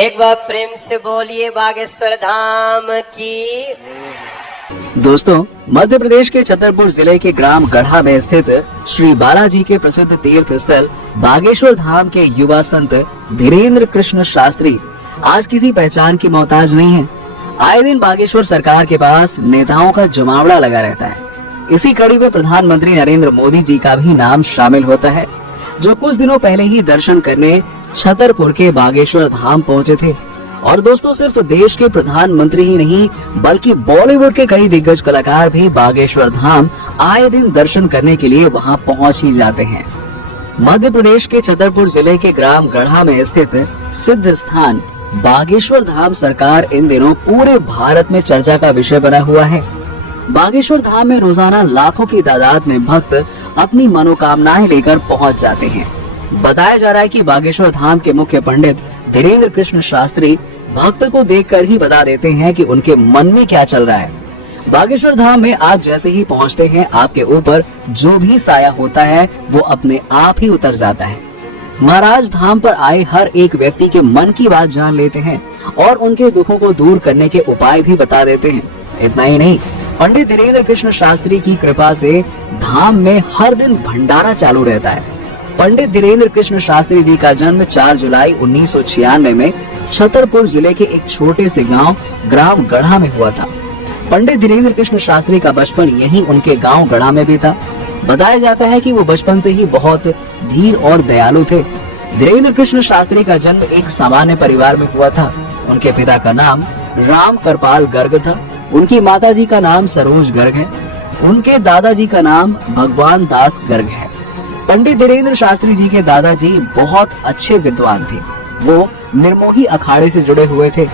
एक बार प्रेम से बोलिए बागेश्वर धाम की। दोस्तों, मध्य प्रदेश के छतरपुर जिले के ग्राम गढ़ा में स्थित श्री बालाजी के प्रसिद्ध तीर्थ स्थल बागेश्वर धाम के युवा संत धीरेन्द्र कृष्ण शास्त्री आज किसी पहचान की मोहताज नहीं है। आए दिन बागेश्वर सरकार के पास नेताओं का जमावड़ा लगा रहता है। इसी कड़ी में प्रधानमंत्री नरेंद्र मोदी जी का भी नाम शामिल होता है, जो कुछ दिनों पहले ही दर्शन करने छतरपुर के बागेश्वर धाम पहुंचे थे। और दोस्तों, सिर्फ देश के प्रधानमंत्री ही नहीं बल्कि बॉलीवुड के कई दिग्गज कलाकार भी बागेश्वर धाम आए दिन दर्शन करने के लिए वहां पहुंच ही जाते हैं। मध्य प्रदेश के छतरपुर जिले के ग्राम गढ़ा में स्थित सिद्ध स्थान बागेश्वर धाम सरकार इन दिनों पूरे भारत में चर्चा का विषय बना हुआ है। बागेश्वर धाम में रोजाना लाखों की तादाद में भक्त अपनी मनोकामनाएं लेकर पहुंच जाते हैं। बताया जा रहा है कि बागेश्वर धाम के मुख्य पंडित धीरेन्द्र कृष्ण शास्त्री भक्त को देखकर ही बता देते हैं कि उनके मन में क्या चल रहा है। बागेश्वर धाम में आप जैसे ही पहुंचते हैं, आपके ऊपर जो भी साया होता है वो अपने आप ही उतर जाता है। महाराज धाम पर आए हर एक व्यक्ति के मन की बात जान लेते हैं और उनके दुखों को दूर करने के उपाय भी बता देते हैं। इतना ही नहीं, पंडित धीरेन्द्र कृष्ण शास्त्री की कृपा से धाम में हर दिन भंडारा चालू रहता है। पंडित धीरेन्द्र कृष्ण शास्त्री जी का जन्म 4 जुलाई 1996 में छतरपुर जिले के एक छोटे से गांव ग्राम गढ़ा में हुआ था। पंडित धीरेन्द्र कृष्ण शास्त्री का बचपन यही उनके गांव गढ़ा में बीता। बताया जाता है कि वो बचपन से ही बहुत धीर और दयालु थे। धीरेन्द्र कृष्ण शास्त्री का जन्म एक सामान्य परिवार में हुआ था। उनके पिता का नाम राम करपाल गर्ग था। उनकी माताजी का नाम सरोज गर्ग है। उनके दादाजी का नाम भगवान दास गर्ग है। पंडित धीरेन्द्र शास्त्री जी के दादाजी बहुत अच्छे विद्वान थे। वो निर्मोही अखाड़े से जुड़े हुए थे।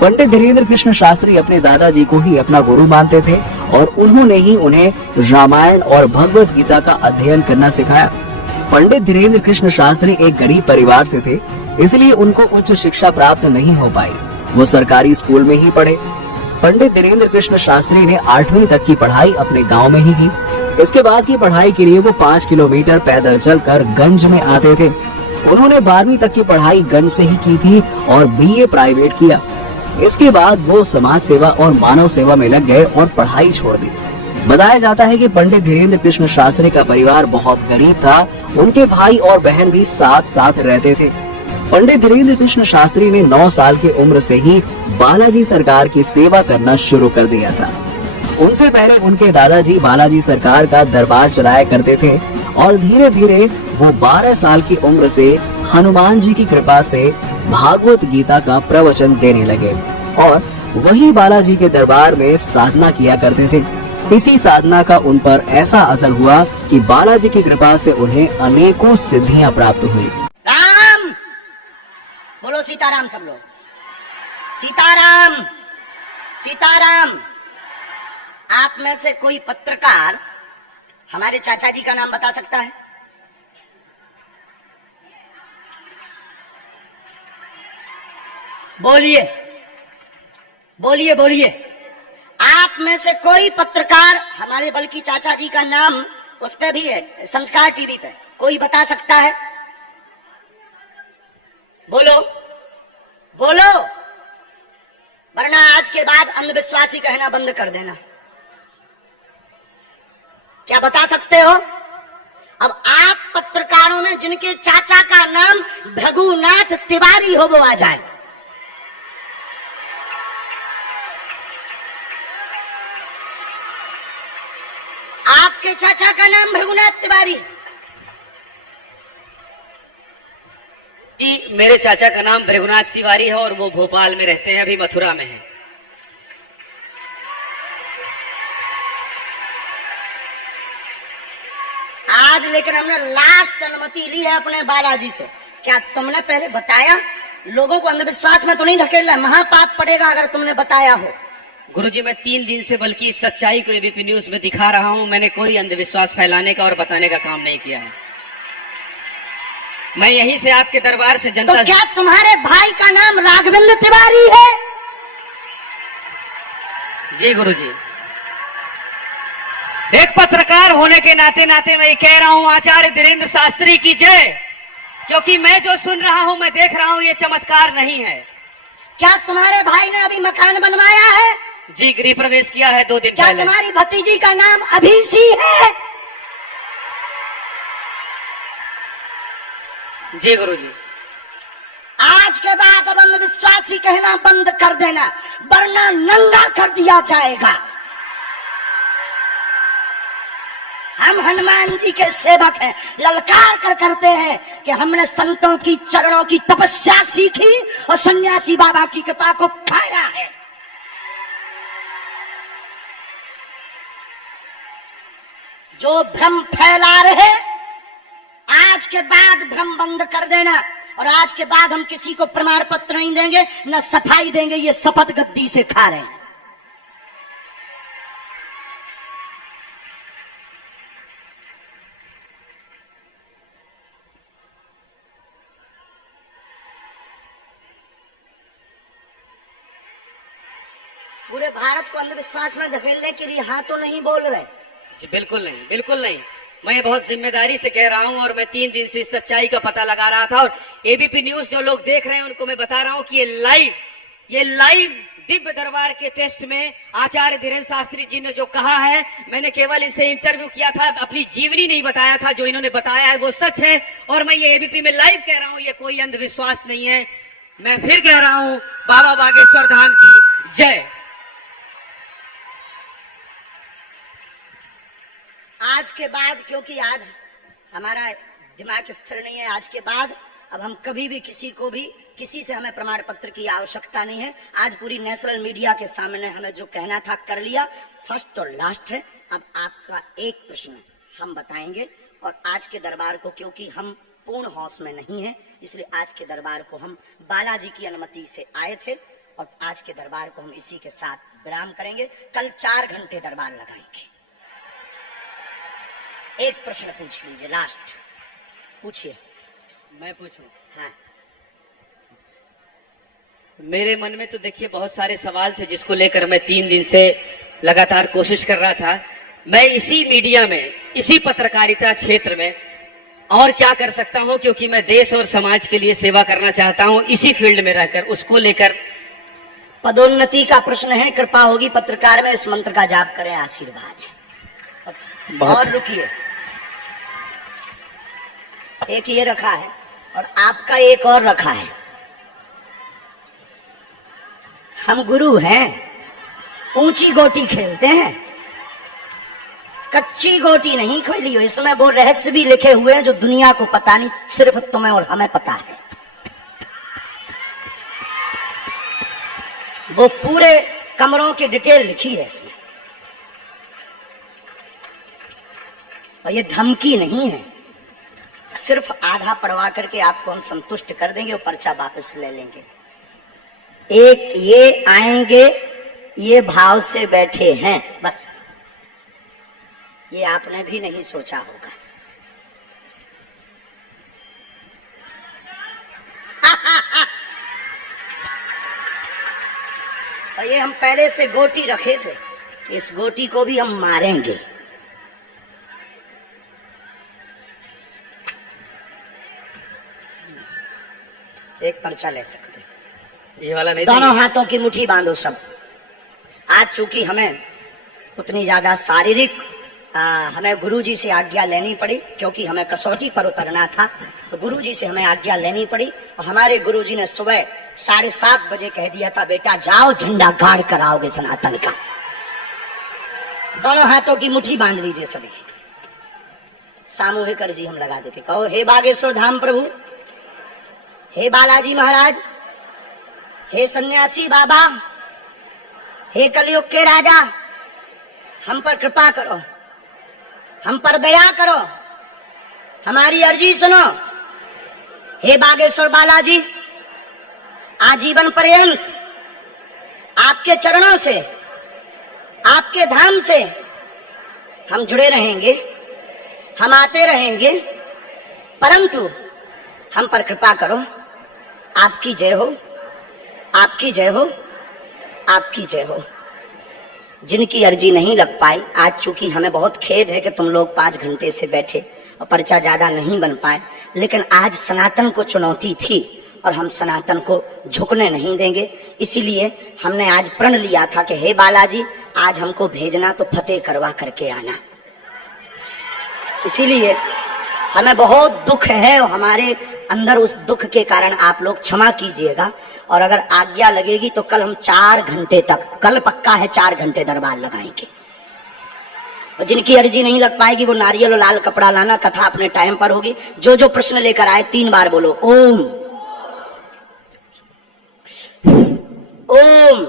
पंडित धीरेन्द्र कृष्ण शास्त्री अपने दादाजी को ही अपना गुरु मानते थे और उन्होंने ही उन्हें रामायण और भगवत गीता का अध्ययन करना सिखाया। पंडित धीरेन्द्र कृष्ण शास्त्री एक गरीब परिवार से थे, इसलिए उनको उच्च शिक्षा प्राप्त नहीं हो पाई। वो सरकारी स्कूल में ही पढ़े। पंडित धीरेन्द्र कृष्ण शास्त्री ने 8वीं तक की पढ़ाई अपने गाँव में ही की। इसके बाद की पढ़ाई के लिए वो 5 किलोमीटर पैदल चलकर गंज में आते थे। उन्होंने 12वीं तक की पढ़ाई गंज से ही की थी और बीए प्राइवेट किया। इसके बाद वो समाज सेवा और मानव सेवा में लग गए और पढ़ाई छोड़ दी। बताया जाता है कि पंडित धीरेन्द्र कृष्ण शास्त्री का परिवार बहुत गरीब था। उनके भाई और बहन भी साथ साथ रहते थे। पंडित धीरेन्द्र कृष्ण शास्त्री ने 9 साल की उम्र से ही बालाजी सरकार की सेवा करना शुरू कर दिया था। उनसे पहले उनके दादाजी बालाजी सरकार का दरबार चलाया करते थे और धीरे धीरे वो 12 साल की उम्र से हनुमान जी की कृपा से भागवत गीता का प्रवचन देने लगे और वही बालाजी के दरबार में साधना किया करते थे। इसी साधना का उन पर ऐसा असर हुआ कि बालाजी की कृपा से उन्हें अनेकों सिद्धियां प्राप्त हुई। राम बोलो, सीताराम सब लोग, सीताराम सीताराम। आप में से कोई पत्रकार हमारे चाचा जी का नाम बता सकता है? बोलिए बोलिए बोलिए। आप में से कोई पत्रकार हमारे बल्कि चाचा जी का नाम उस पे भी है, संस्कार टीवी पे, कोई बता सकता है? बोलो बोलो, वरना आज के बाद अंधविश्वासी कहना बंद कर देना। क्या बता सकते हो? अब आप पत्रकारों में जिनके चाचा का नाम भृगुनाथ तिवारी हो वो आ जाए। आपके चाचा का नाम भृगुनाथ तिवारी? जी, मेरे चाचा का नाम भृगुनाथ तिवारी है और वो भोपाल में रहते हैं, अभी मथुरा में हैं। आज लेकिन हमने लास्ट अनुमति ली है अपने बालाजी से। क्या तुमने पहले बताया? लोगों को अंधविश्वास में तो नहीं ढकेलना, महापाप पड़ेगा अगर तुमने बताया हो। गुरुजी, मैं 3 दिन से बल्कि इस सच्चाई को एबीपी न्यूज में दिखा रहा हूं। मैंने कोई अंधविश्वास फैलाने का और बताने का काम नहीं किया है। मैं यहीं से आपके दरबार से जनता। तो क्या तुम्हारे भाई का नाम राघवेंद्र तिवारी है? जी गुरुजी, एक पत्रकार होने के नाते नाते मैं कह रहा हूं आचार्य धीरेन्द्र शास्त्री की जय। क्योंकि मैं जो सुन रहा हूं, मैं देख रहा हूं, ये चमत्कार नहीं है। क्या तुम्हारे भाई ने अभी मकान बनवाया है? जी, गृह प्रवेश किया है 2 दिन क्या पहले। तुम्हारी भतीजी का नाम अभिसी है? जी गुरुजी। आज के बाद अब अंधविश्वासी कहना बंद कर देना, वरना नंगा कर दिया जाएगा। हम हनुमान जी के सेवक हैं, ललकार कर करते हैं कि हमने संतों की चरणों की तपस्या सीखी और सन्यासी बाबा की कृपा को पाया है। जो भ्रम फैला रहे, आज के बाद भ्रम बंद कर देना। और आज के बाद हम किसी को प्रमाण पत्र नहीं देंगे, न सफाई देंगे, ये शपथ गद्दी से खा रहे हैं। पूरे भारत को अंधविश्वास में धकेलने के लिए हाँ तो नहीं बोल रहे। जी बिल्कुल नहीं, बिल्कुल नहीं। मैं बहुत जिम्मेदारी से कह रहा हूं और मैं 3 दिन से इस सच्चाई का पता लगा रहा था। और एबीपी न्यूज जो लोग देख रहे हैं उनको मैं बता रहा हूं कि ये लाइव दिव्य दरबार के टेस्ट में आचार्य धीरेन्द्र शास्त्री जी ने जो कहा है, मैंने केवल इनसे इंटरव्यू किया था, अपनी जीवनी नहीं बताया था। जो इन्होंने बताया है वो सच है और मैं ये एबीपी में लाइव कह रहा हूं, ये कोई अंधविश्वास नहीं है। मैं फिर कह रहा हूं, बाबा बागेश्वर धाम की जय। आज के बाद, क्योंकि आज हमारा दिमाग स्थिर नहीं है, आज के बाद अब हम कभी भी किसी से हमें प्रमाण पत्र की आवश्यकता नहीं है। आज पूरी नेशनल मीडिया के सामने हमें जो कहना था कर लिया, फर्स्ट और लास्ट है। अब आपका एक प्रश्न हम बताएंगे और आज के दरबार को, क्योंकि हम पूर्ण होश में नहीं है, इसलिए आज के दरबार को हम बालाजी की अनुमति से आए थे और आज के दरबार को हम इसी के साथ विराम करेंगे। कल 4 घंटे दरबार लगाएंगे। एक प्रश्न पूछ लीजिए, लास्ट पूछिए। मैं पूछूं? हाँ। मेरे मन में तो देखिए बहुत सारे सवाल थे जिसको लेकर मैं 3 दिन से लगातार कोशिश कर रहा था। मैं इसी मीडिया में, इसी पत्रकारिता क्षेत्र में और क्या कर सकता हूं, क्योंकि मैं देश और समाज के लिए सेवा करना चाहता हूं इसी फील्ड में रहकर। उसको लेकर पदोन्नति का प्रश्न है, कृपा होगी पत्रकार में, इस मंत्र का जाप करें, आशीर्वाद है। और रुकिए, एक ये रखा है और आपका एक और रखा है। हम गुरु हैं, ऊंची गोटी खेलते हैं, कच्ची गोटी नहीं खेली हो। इसमें वो रहस्य भी लिखे हुए हैं जो दुनिया को पता नहीं, सिर्फ तुम्हें और हमें पता है। वो पूरे कमरों की डिटेल लिखी है इसमें, और ये धमकी नहीं है। सिर्फ आधा पढ़वा करके आपको हम संतुष्ट कर देंगे और पर्चा वापस ले लेंगे। एक ये आएंगे, ये भाव से बैठे हैं, बस ये आपने भी नहीं सोचा होगा। और ये हम पहले से गोटी रखे थे, इस गोटी को भी हम मारेंगे। एक पर्चा ले सकते हैं, ये वाला नहीं, दोनों हाथों की मुट्ठी बांधो सब। आज चूंकि हमें उतनी ज्यादा शारीरिक हमें गुरुजी से आज्ञा लेनी पड़ी, क्योंकि हमें कसौटी पर उतरना था, तो गुरुजी से हमें आज्ञा लेनी पड़ी। और हमारे गुरुजी ने सुबह 7:30 बजे कह दिया था, बेटा जाओ झंडा गाड़ कर आओगे सनातन का। दोनों हाथों की मुट्ठी बांध लीजिए सभी। सामूहिक अर्जी हम लगा देते, कहो हे बागेश्वर धाम प्रभु, हे बालाजी महाराज, हे सन्यासी बाबा, हे कलयुग के राजा, हम पर कृपा करो, हम पर दया करो, हमारी अर्जी सुनो। हे बागेश्वर बालाजी, आजीवन पर्यंत आपके चरणों से, आपके धाम से हम जुड़े रहेंगे, हम आते रहेंगे, परंतु हम पर कृपा करो। आपकी जय हो, आपकी जय हो, आपकी जय हो। जिनकी अर्जी नहीं लग पाई, आज चूंकि हमें बहुत खेद है कि तुम लोग 5 घंटे से बैठे और पर्चा ज्यादा नहीं बन पाए, लेकिन आज सनातन को चुनौती थी और हम सनातन को झुकने नहीं देंगे। इसीलिए हमने आज प्रण लिया था कि हे बालाजी, आज हमको भेजना तो फतेह करवा करके आना। इसीलिए हमें बहुत दुख है और हमारे अंदर उस दुख के कारण आप लोग क्षमा कीजिएगा। और अगर आज्ञा लगेगी तो कल हम 4 घंटे तक, कल पक्का है 4 घंटे दरबार लगाएंगे। और जिनकी अर्जी नहीं लग पाएगी वो नारियल और लाल कपड़ा लाना, कथा अपने टाइम पर होगी। जो जो प्रश्न लेकर आए 3 बार बोलो ओम ओम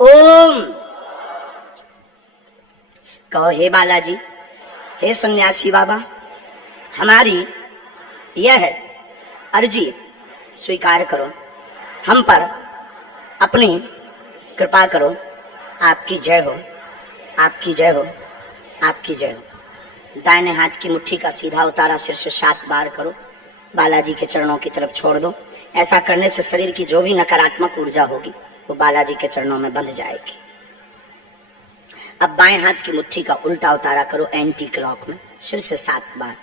ओम। कहो हे बालाजी, हे सन्यासी बाबा, हमारी यह अर्जी स्वीकार करो, हम पर अपनी कृपा करो। आपकी जय हो, आपकी जय हो, आपकी जय हो। दाहिने हाथ की मुट्ठी का सीधा उतारा सिर से 7 बार करो, बालाजी के चरणों की तरफ छोड़ दो। ऐसा करने से शरीर की जो भी नकारात्मक ऊर्जा होगी वो बालाजी के चरणों में बंध जाएगी। अब बाएं हाथ की मुट्ठी का उल्टा उतारा करो एंटी क्लॉक में, सिर से 7 बार।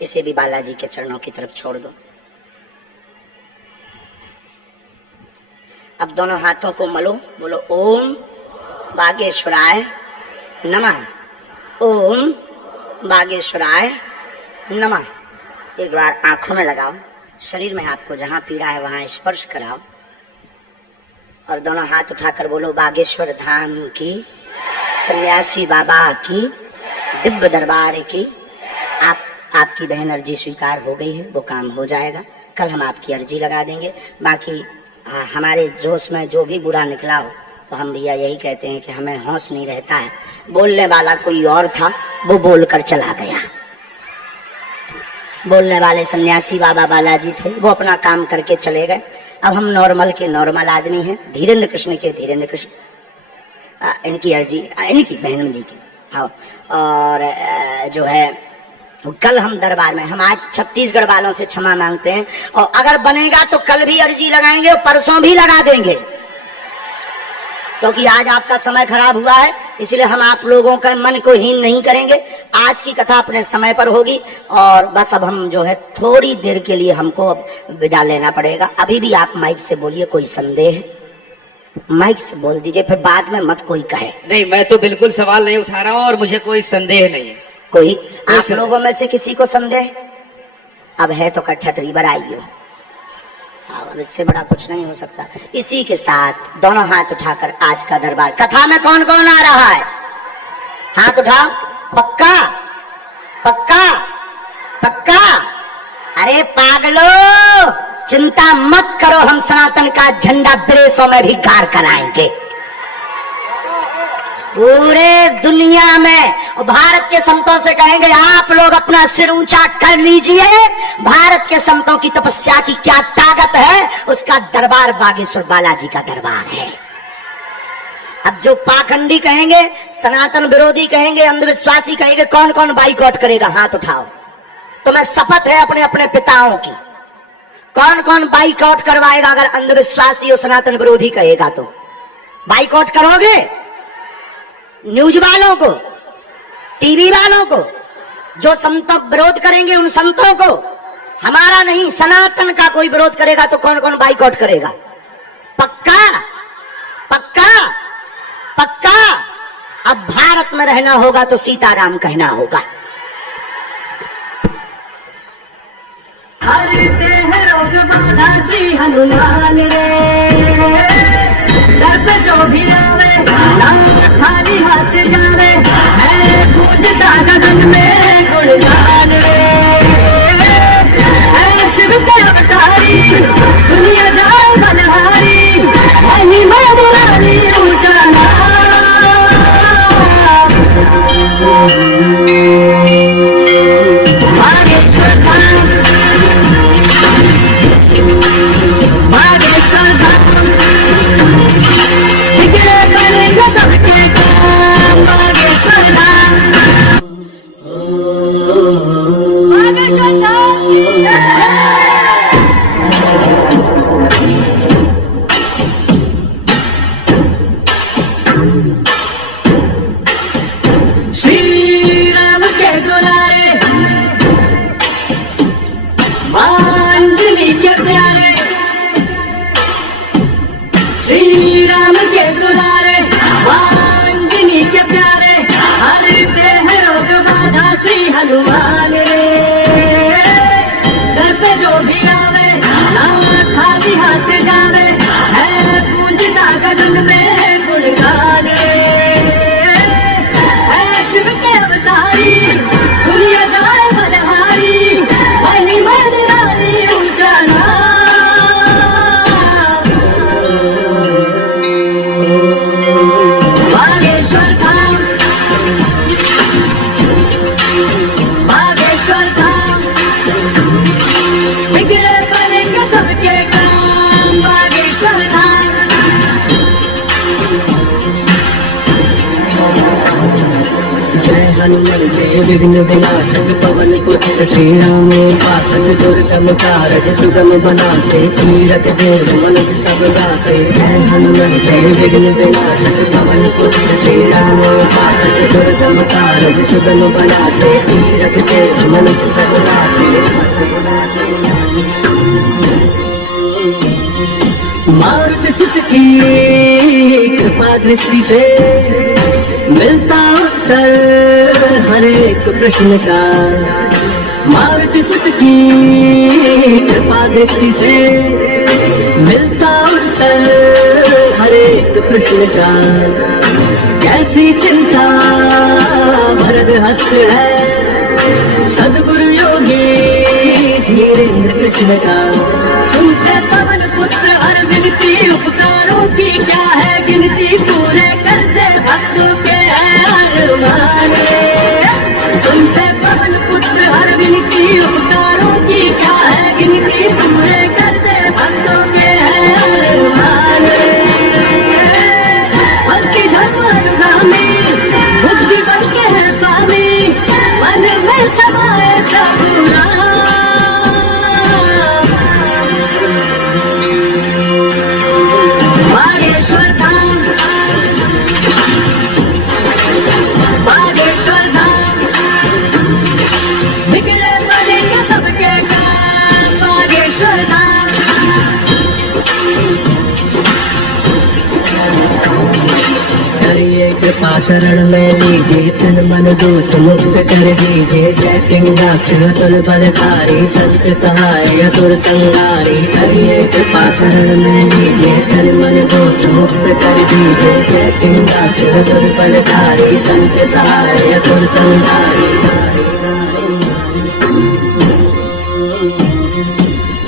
इसे भी बालाजी के चरणों की तरफ छोड़ दो। अब दोनों हाथों को मलो, बोलो ओम बागेश्वराय नमः, ओम बागेश्वराय नमः। एक बार आंखों में लगाओ, शरीर में आपको जहां पीड़ा है वहां स्पर्श कराओ और दोनों हाथ उठाकर बोलो बागेश्वर धाम की, सन्यासी बाबा की, दिव्य दरबार की। आपकी बहन अर्जी स्वीकार हो गई है, वो काम हो जाएगा। कल हम आपकी अर्जी लगा देंगे। बाकी हमारे जोश में जो भी बुरा निकला हो तो हम भैया यही कहते हैं कि हमें होश नहीं रहता है। बोलने वाला कोई और था, वो बोलकर चला गया। बोलने वाले सन्यासी बाबा बालाजी थे, वो अपना काम करके चले गए। अब हम नॉर्मल के नॉर्मल आदमी हैं, धीरेन्द्र कृष्ण के धीरेन्द्र कृष्ण। इनकी अर्जी, इनकी बहन जी की। हाँ, और जो है कल हम दरबार में, हम आज छत्तीसगढ़ वालों से क्षमा मांगते हैं और अगर बनेगा तो कल भी अर्जी लगाएंगे और परसों भी लगा देंगे, क्योंकि आज आपका समय खराब हुआ है। इसलिए हम आप लोगों का मन को हीन नहीं करेंगे। आज की कथा अपने समय पर होगी और बस अब हम जो है थोड़ी देर के लिए हमको विदा लेना पड़ेगा। अभी भी आप माइक से बोलिए, कोई संदेह है माइक से बोल दीजिए, फिर बाद में मत कोई कहे। नहीं, मैं तो बिल्कुल सवाल नहीं उठा रहा हूँ और मुझे कोई संदेह नहीं है। कोई आप लोगों में से किसी को संदेह? अब है तो कठठरी बनाइए। अब इससे बड़ा कुछ नहीं हो सकता। इसी के साथ दोनों हाथ उठाकर आज का दरबार, कथा में कौन कौन आ रहा है? हाथ उठाओ। पक्का पक्का पक्का? अरे पागलो, चिंता मत करो, हम सनातन का झंडा विदेशों में भी गाड़ कर आएंगे, पूरे दुनिया में। और भारत के संतों से कहेंगे आप लोग अपना सिर ऊंचा कर लीजिए, भारत के संतों की तपस्या की क्या ताकत है, उसका दरबार बागेश्वर बालाजी का दरबार है। अब जो पाखंडी कहेंगे, सनातन विरोधी कहेंगे, अंधविश्वासी कहेंगे, कौन कौन बाइकआउट करेगा? हाथ उठाओ। तुम्हें शपथ है अपने अपने पिताओं की, कौन कौन बाइकआउट करवाएगा? अगर अंधविश्वासी और सनातन विरोधी कहेगा तो बाइकआउट करोगे? न्यूज वालों को, टीवी वालों को, जो संतों विरोध करेंगे उन संतों को, हमारा नहीं सनातन का कोई विरोध करेगा तो कौन कौन बाइकआउट करेगा? पक्का पक्का पक्का? अब भारत में रहना होगा तो सीताराम कहना होगा। हरते हैं रोग बाधा श्री हनुमान रे, दर पे जो भी आवे ना खाली हाथ जावे, है पूजता गगन में गुणगान रे, है शिव के अवतारी दुनिया जाए बलहारी, महिमा मुरारी ऊंचा नाम। बागेश्वर धाम, बागेश्वर धाम, बिगड़े बनेंगे सबके काम, बागेश्वर धाम। विघ्न विनाशक पवन पुत्र श्री राम उपासक दुर्गम कारज सुगम बनाते तीरथ देव मनुष्य सब गाते जय हनुमत विघ्न विनाशक पवन पुत्र श्री राम उपासक दुर्गम कारज सुगम बनाते तीरथ देव मनुष्य सब गाते। मारुति सुत की कृपा दृष्टि से मिलता उत्तर हर एक प्रश्न का। मारुति सुत की कृपा दृष्टि से मिलता उत्तर हर एक प्रश्न का। कैसी चिंता भरद हस्त है सद्गुरु योगी धीरेन्द्र कृष्ण का। सुनते पवन पुत्र हर विनती उपकारों की क्या है गिनती पूरे कर दे भक्तों के अरमान। सुनते पवन पुत्र हर विनती उपकारों की क्या है गिनती पूरे कर दे भक्तों के अरमान। भक्ति धर्म अनुगामी बुद्धि बन के है स्वामी मन में समाए प्रभु राम। बागेश्वर धाम बागेश्वर धाम बिगड़े बनेंगे सबके काम। बागेश्वर धाम करिए कृपा शरण में लीजिए तन मन दोष मुक्त कर दीजिए। जय पिंगाक्ष तुल बलधारी संत सहाय असुर संगारी। करिए कृपा शरण में लीजिए तन मन दोष मुक्त कर दीजिए। जय पिंगाक्ष तुल बलधारी संत सहाय असुर संगारी।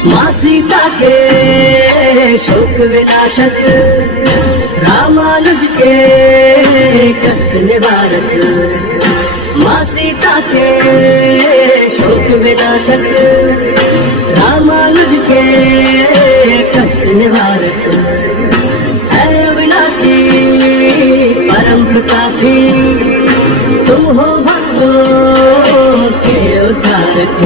माँ सीता के शोक विनाशक रामानुज के कष्ट निवारक। माँ सीता के शोक विनाशक रामानुज के कष्ट निवारक। है अविनाशी परम प्रतापी तुम हो भक्तों के उद्धारक।